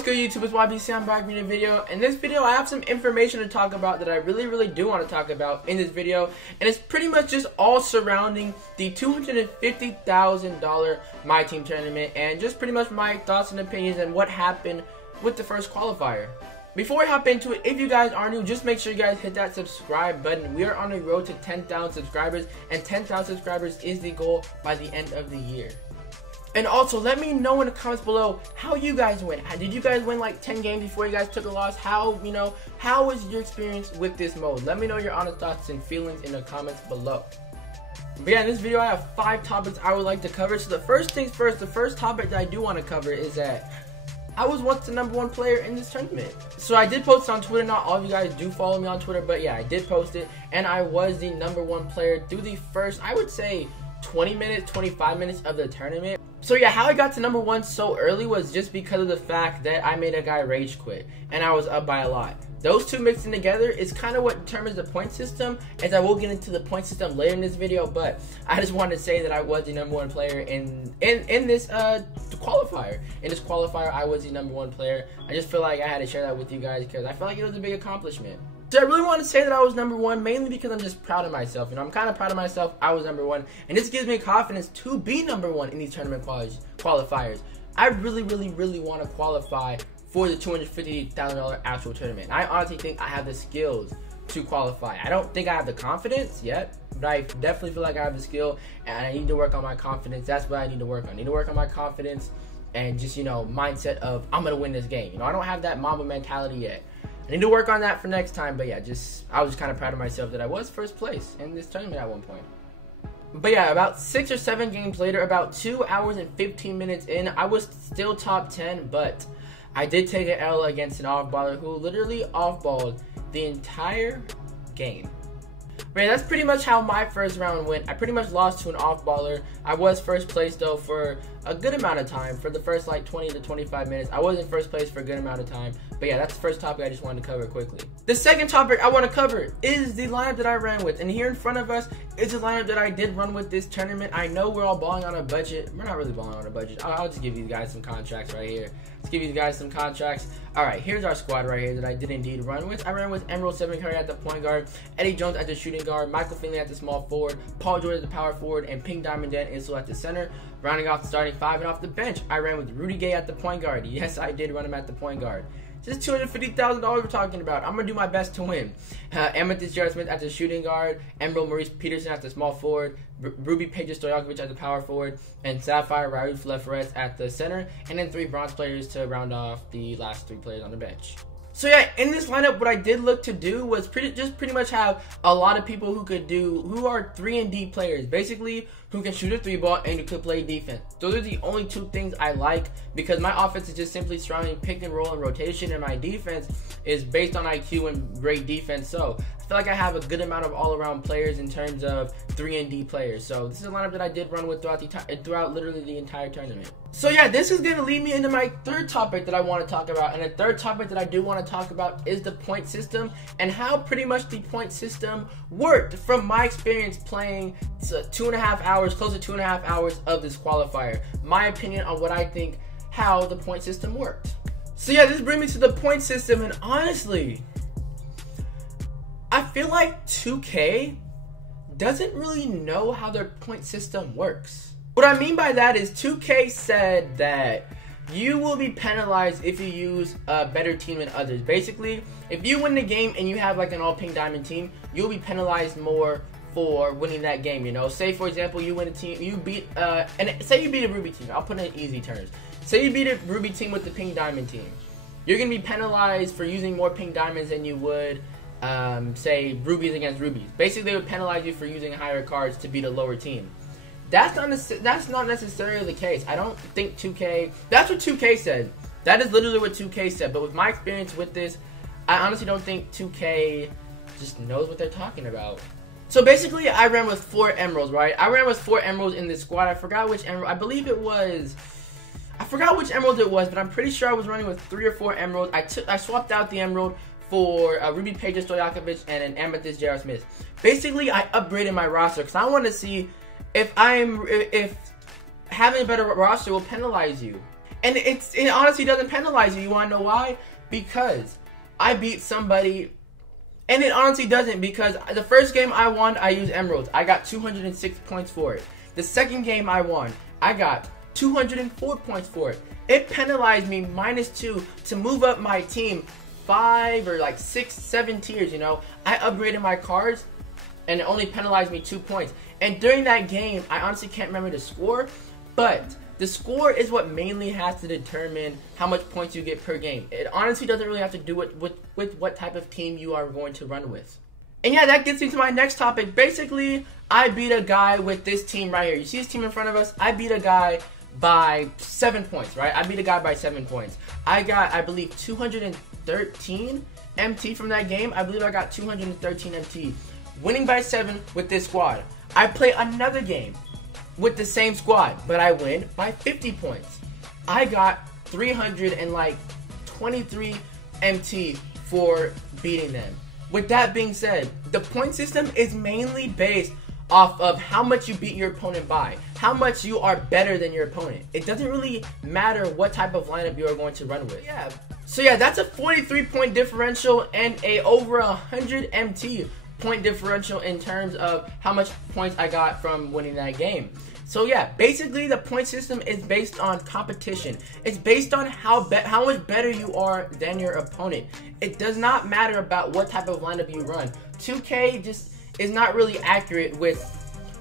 What's good, YouTube? It's YBC. I'm back with a video. In this video, I have some information to talk about that I really do want to talk about in this video, and it's pretty much just all surrounding the $250,000 Myteam tournament, and just pretty much my thoughts and opinions and what happened with the first qualifier. Before I hop into it, if you guys are new, just make sure you guys hit that subscribe button. We are on the road to 10,000 subscribers, and 10,000 subscribers is the goal by the end of the year. And also, let me know in the comments below how you guys win. Did you guys win like 10 games before you guys took a loss? How was your experience with this mode? Let me know your honest thoughts and feelings in the comments below. But yeah, in this video, I have 5 topics I would like to cover. So the first things first, the first topic that I do want to cover is that I was once the #1 player in this tournament. So I did post it on Twitter. Not all of you guys do follow me on Twitter, but yeah, I did post it. And I was the #1 player through the first, I would say, 20 minutes, 25 minutes of the tournament. So yeah, how I got to #1 so early was just because of the fact that I made a guy rage quit, and I was up by a lot. Those two mixing together is kind of what determines the point system, as I will get into the point system later in this video, but I just wanted to say that I was the #1 player in this qualifier. In this qualifier, I was the #1 player. I just feel like I had to share that with you guys because I feel like it was a big accomplishment. So I really want to say that I was #1, mainly because I'm just proud of myself. I'm kind of proud of myself. I was #1, and this gives me confidence to be #1 in these tournament qualifiers. I really want to qualify for the $250,000 actual tournament. I honestly think I have the skills to qualify. I don't think I have the confidence yet, but I definitely feel like I have the skill, and I need to work on my confidence. That's what I need to work on. I need to work on my confidence and just, mindset of I'm going to win this game. I don't have that Mamba mentality yet. I need to work on that for next time, but yeah, I was kind of proud of myself that I was first place in this tournament at one point. But yeah, about 6 or 7 games later, about 2 hours and 15 minutes in, I was still top 10, but I did take an L against an off-baller who literally off-balled the entire game. But yeah, that's pretty much how my first round went. I pretty much lost to an off-baller. I was first place though for a good amount of time. For the first like 20 to 25 minutes, I was in first place for a good amount of time. But yeah, that's the first topic I just wanted to cover quickly. The second topic I want to cover is the lineup that I ran with. And here in front of us is the lineup that I did run with this tournament. I know we're all balling on a budget. We're not really balling on a budget. I'll just give you guys some contracts right here. Let's give you guys some contracts. Alright, here's our squad right here that I did indeed run with. I ran with Emerald 7 Curry at the point guard, Eddie Jones at the shooting guard, Michael Finley at the small forward, Paul George at the power forward, and Pink Diamond Dan Issel at the center. Rounding off the starting 5 and off the bench, I ran with Rudy Gay at the point guard. Yes, I did run him at the point guard. Just $250,000 we're talking about. I'm going to do my best to win. Amethyst Jared Smith at the shooting guard, Emerald Maurice Peterson at the small forward, Ruby Paige Stojakovic at the power forward, and Sapphire Raul Fleferez at the center, and then 3 bronze players to round off the last 3 players on the bench. So yeah, in this lineup, what I did look to do was pretty much have a lot of people who are 3-and-D players, basically who can shoot a 3-ball and who could play defense. Those are the only 2 things I like, because my offense is just simply surrounding pick and roll and rotation, and my defense is based on IQ and great defense. So I feel like I have a good amount of all-around players in terms of 3-and-D players. So this is a lineup that I did run with throughout literally the entire tournament. So yeah, this is going to lead me into my third topic that I want to talk about. And the third topic that I do want to talk about is the point system, and how pretty much the point system worked from my experience playing 2.5 hours, close to 2.5 hours of this qualifier. My opinion on what I think how the point system worked. So yeah, this brings me to the point system, and honestly, I feel like 2K doesn't really know how their point system works. What I mean by that is 2K said that you will be penalized if you use a better team than others. Basically, if you win the game and you have like an all pink diamond team, you'll be penalized more for winning that game. Say for example, you win a team, you beat and say you beat a Ruby team. I'll put it in easy terms. Say you beat a Ruby team with the pink diamond team. You're gonna be penalized for using more pink diamonds than you would say rubies against rubies. Basically, they would penalize you for using higher cards to beat a lower team. That's not necessarily the case. I don't think 2K... That's what 2K said. That is literally what 2K said. But with my experience with this, I honestly don't think 2K just knows what they're talking about. So basically, I ran with 4 emeralds, right? I ran with 4 emeralds in this squad. I forgot which emerald. I believe it was... I forgot which emerald it was, but I'm pretty sure I was running with 3 or 4 emeralds. I swapped out the emerald for Ruby Paige Stojakovic and an Amethyst Jared Smith. Basically, I upgraded my roster because I want to see if having a better roster will penalize you. And it honestly doesn't penalize you. You want to know why? Because I beat somebody, and it honestly doesn't, because the first game I won, I used emeralds. I got 206 points for it. The second game I won, I got 204 points for it. It penalized me -2 to move up my team 5 or like 6, 7 tiers, you know. I upgraded my cards, and it only penalized me 2 points. And during that game, I honestly can't remember the score, but the score is what mainly has to determine how much points you get per game. It honestly doesn't really have to do with what type of team you are going to run with. And yeah, that gets me to my next topic. Basically, I beat a guy with this team right here. You see this team in front of us? I beat a guy by 7 points, right? I beat a guy by 7 points. I got, I believe, 213 MT from that game. I believe I got 213 MT. Winning by 7 with this squad. I play another game with the same squad, but I win by 50 points. I got 323 MT for beating them. With that being said, the point system is mainly based off of how much you beat your opponent by, how much you are better than your opponent. It doesn't really matter what type of lineup you are going to run with. Yeah. So yeah, that's a 43 point differential and a over 100 MT point differential in terms of how much points I got from winning that game. So yeah, basically the point system is based on competition. It's based on how much better you are than your opponent. It does not matter about what type of lineup you run. 2K just is not really accurate with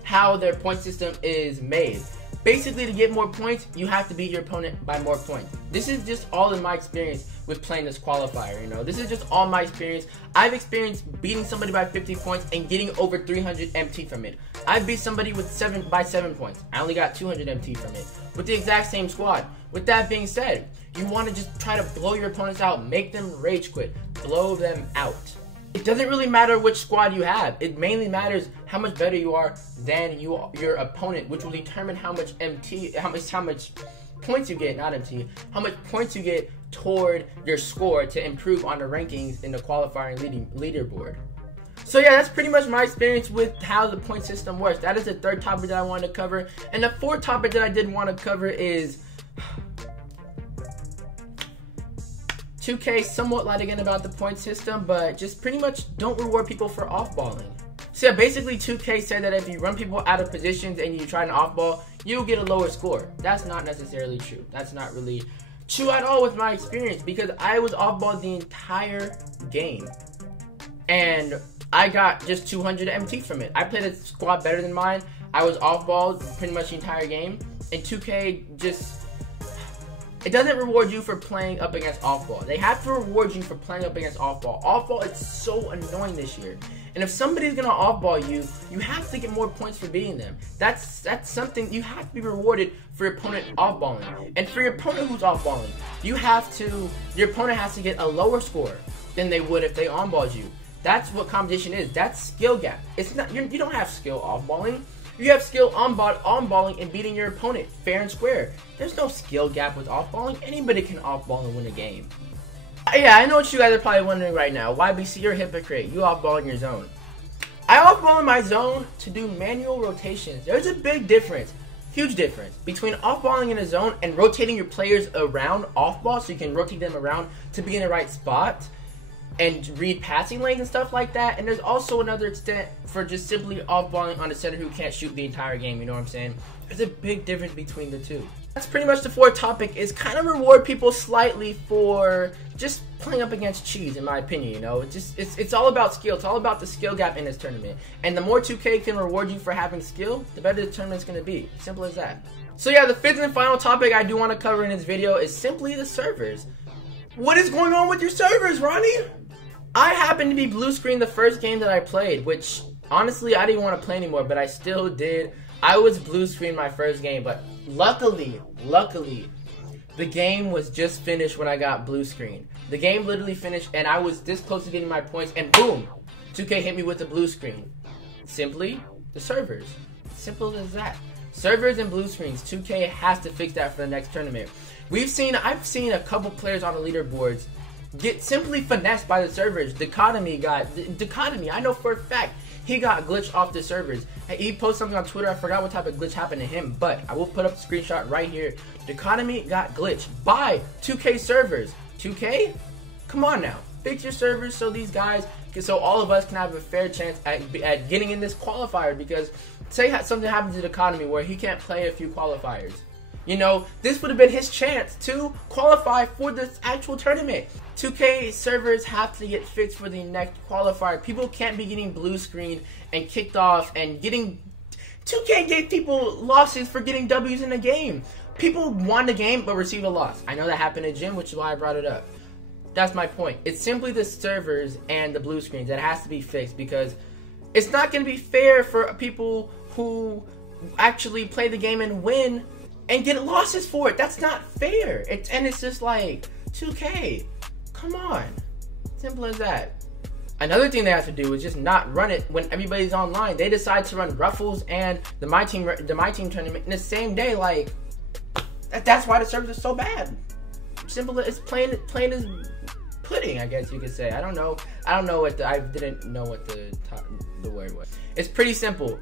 how their point system is made. Basically, to get more points, you have to beat your opponent by more points. This is just all in my experience with playing this qualifier, you know. This is just all my experience. I've experienced beating somebody by 50 points and getting over 300 MT from it. I beat somebody with 7 points. I only got 200 MT from it with the exact same squad. With that being said, you want to just try to blow your opponents out, make them rage quit, blow them out. It doesn't really matter which squad you have. It mainly matters how much better you are than your opponent, which will determine how much MT, how much points you get, not MT, how much points you get toward your score to improve on the rankings in the qualifying leaderboard. So yeah, that's pretty much my experience with how the point system works. That is the third topic that I wanted to cover. And the fourth topic that I did want to cover is 2K somewhat light again about the point system, but just pretty much don't reward people for off-balling. So yeah, basically 2K said that if you run people out of positions and you try to off-ball, you'll get a lower score. That's not necessarily true. That's not really true at all with my experience, because I was off-balled the entire game. And I got just 200 MT from it. I played a squad better than mine. I was off-balled pretty much the entire game. And 2K just... it doesn't reward you for playing up against off-ball. They have to reward you for playing up against off-ball. Off-ball is so annoying this year. And if somebody's going to off-ball you, you have to get more points for beating them. That's something you have to be rewarded for your opponent off-balling. And for your opponent who's off-balling, your opponent has to get a lower score than they would if they on-balled you. That's what competition is. That's skill gap. It's not, you don't have skill off-balling. You have skill on-balling and beating your opponent fair and square. There's no skill gap with off-balling. Anybody can off-ball and win a game. Yeah, I know what you guys are probably wondering right now. YBC, you're a hypocrite. You off-ball in your zone. I off-ball in my zone to do manual rotations. There's a big difference, huge difference, between off-balling in a zone and rotating your players around off-ball so you can rotate them around to be in the right spot and read passing lanes and stuff like that. And there's also another extent for just simply off-balling on a center who can't shoot the entire game, you know what I'm saying? There's a big difference between the two. That's pretty much the fourth topic, is kind of reward people slightly for just playing up against cheese, in my opinion, you know? It's all about skill. It's all about the skill gap in this tournament. And the more 2K can reward you for having skill, the better the tournament's going to be. Simple as that. So yeah, the fifth and final topic I do want to cover in this video is simply the servers. What is going on with your servers, Ronnie? I happened to be blue screen the first game that I played, which honestly I didn't want to play anymore, but I still did. I was blue screen my first game, but luckily, the game was just finished when I got blue screen. The game literally finished and I was this close to getting my points, and boom, 2K hit me with the blue screen. Simply the servers. Simple as that. Servers and blue screens. 2K has to fix that for the next tournament. I've seen a couple players on the leaderboards get simply finessed by the servers. Dichotomy, I know for a fact, he got glitched off the servers. He posted something on Twitter. I forgot what type of glitch happened to him, but I will put up the screenshot right here. The economy got glitched by 2K servers. 2K? Come on now. Fix your servers so these guys, so all of us can have a fair chance at getting in this qualifier, because say something happens to the economy where he can't play a few qualifiers. You know, this would have been his chance to qualify for this actual tournament. 2K servers have to get fixed for the next qualifier. People can't be getting blue screen and kicked off and getting... 2K gave people losses for getting W's in the game. People won the game but received a loss. I know that happened in gym, which is why I brought it up. That's my point. It's simply the servers and the blue screens that has to be fixed, because it's not going to be fair for people who actually play the game and win and get losses for it. That's not fair. And it's just like, 2K, come on. Simple as that. Another thing they have to do is just not run it when everybody's online. They decide to run Ruffles and the MyTeam tournament in the same day. Like, that's why the servers are so bad. Simple. It's plain as pudding, I guess you could say. I don't know what I didn't know what the word was. It's pretty simple.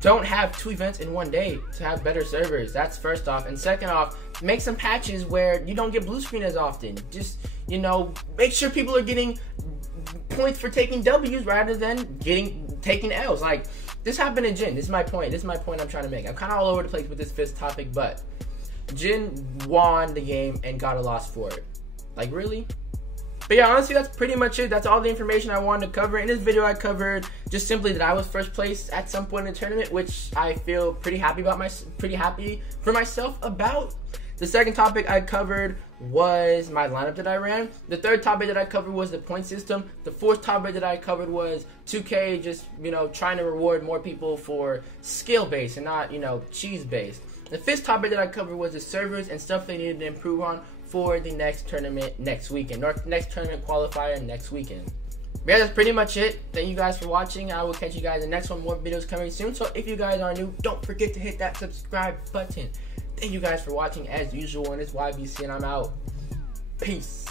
Don't have 2 events in one day to have better servers. That's first off. And second off, make some patches where you don't get blue screen as often. Just, you know, make sure people are getting points for taking W's rather than taking L's. Like, this happened in Jin. This is my point. This is my point I'm trying to make. I'm kind of all over the place with this 5th topic, but Jin won the game and got a loss for it. Like, really? But yeah, honestly, that's pretty much it. That's all the information I wanted to cover. In this video, I covered just simply that I was first place at some point in the tournament, which I feel pretty happy for myself about. The second topic I covered was my lineup that I ran. The third topic that I covered was the point system. The fourth topic that I covered was 2K just, you know, trying to reward more people for skill based and not, you know, cheese based. The fifth topic that I covered was the servers and stuff they needed to improve on for the next tournament next weekend, or next tournament qualifier next weekend. But yeah, that's pretty much it. Thank you guys for watching. I will catch you guys in the next one. More videos coming soon. So if you guys are new, don't forget to hit that subscribe button. Thank you guys for watching as usual. And it's YBC and I'm out. Peace.